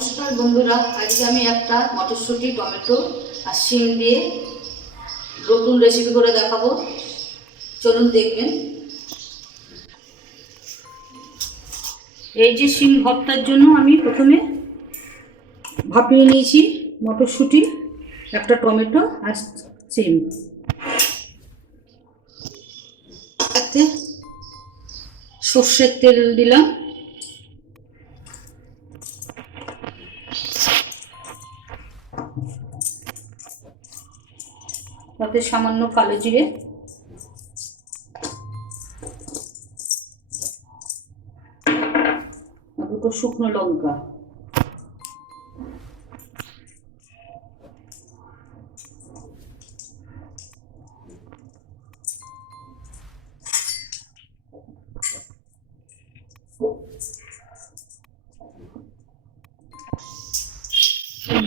নমস্কার বন্ধুরা, আজকে আমি একটা মটরশুঁটি, টমেটো আর শিম দিয়ে নতুন রেসিপি করে দেখাবো। চলুন দেখবেন। এই যে শিম ভর্তার জন্য আমি প্রথমে ভাপিয়ে নিয়েছি মটরশুঁটি, একটা টমেটো আর শিম। তাতে সর্ষের তেল দিলাম, তাতে সামান্য কালো জিরে, দুটো শুকনো লঙ্কা,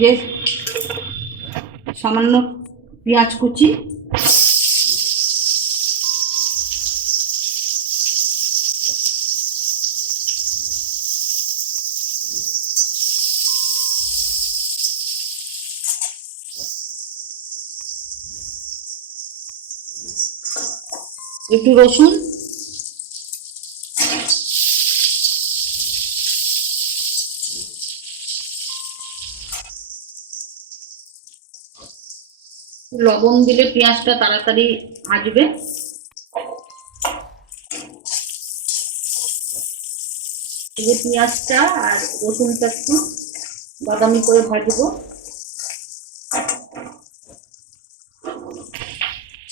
যে সামান্য পেঁয়াজ কুচি, একটু রসুন, লবণ দিলে পেঁয়াজটা তাড়াতাড়ি ভাজবে। এই যে পেঁয়াজটা আর রসুনটা একটু বাদামি করে ভাজবো।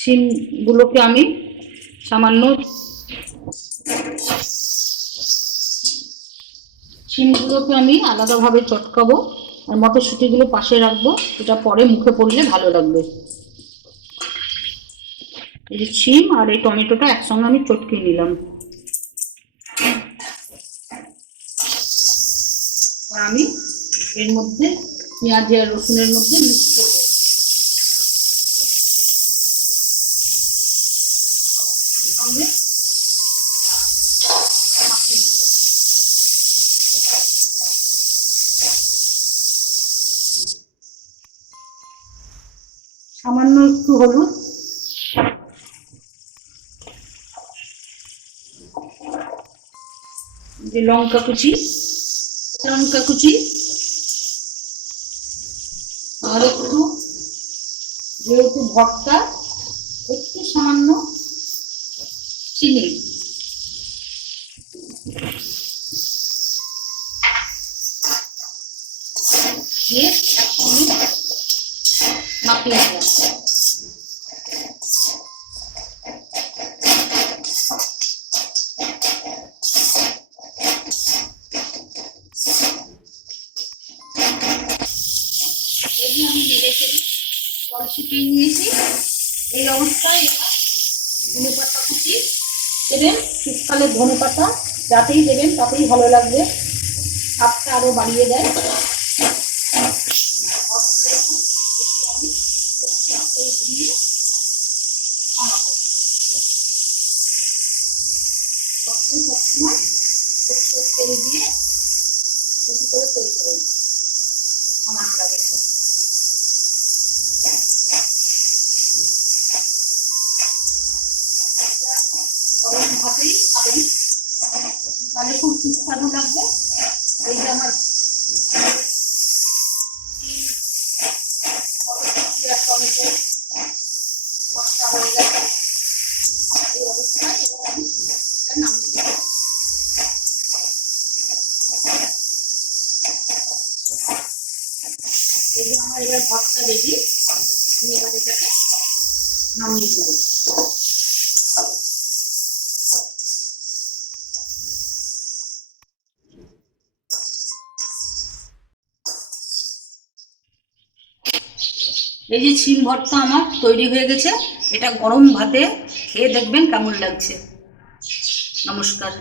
শিমগুলোকে আমি সামান্য আলাদাভাবে চটকাবো আর মটরশুঁটিগুলো পাশে রাখবো, এটা পরে মুখে পড়লে ভালো লাগবে। এই যে শিম আর এই টমেটোটা একসঙ্গে আমি চটকে নিলাম। আমি এর মধ্যে পেঁয়াজ আর রসুনের মধ্যে মিক্স করবো। সঙ্গে সামান্য একটু হলুদ, যে লঙ্কা কুচি আর একটু, যেহেতু ভর্তা, একটু সামান্য চিনি দিয়ে একসঙ্গে মাখিয়ে দিলাম। আমি নেড়ে চেড়ে জল শুকিয়ে নিয়েছি। এই অবস্থায় এবার ধনে পাতা কুচি দেবেন। শীতকালে ধনে পাতা যাতেই দেবেন তাতেই ভালো লাগবে, স্বাদটা আরো বাড়িয়ে দেয়। তেল দিয়ে বেশি করে তেল দেবেন, বানানো লাগে। গরম ভাতেই খাবেন, তাহলে খুব সুস্বাদু লাগবে। এই যে আমার টমেটো ভর্তা হয়ে গেছে। এই অবস্থায় এবার আমি নামিয়ে দেবো। এই যে আমার এবার ভর্তা রেডি, আমি এবার এটাকে নামিয়ে দেবো। এই যে শিম ভর্তা আমার তৈরি হয়ে গেছে। এটা গরম ভাতে খেয়ে দেখবেন কেমন লাগছে। নমস্কার।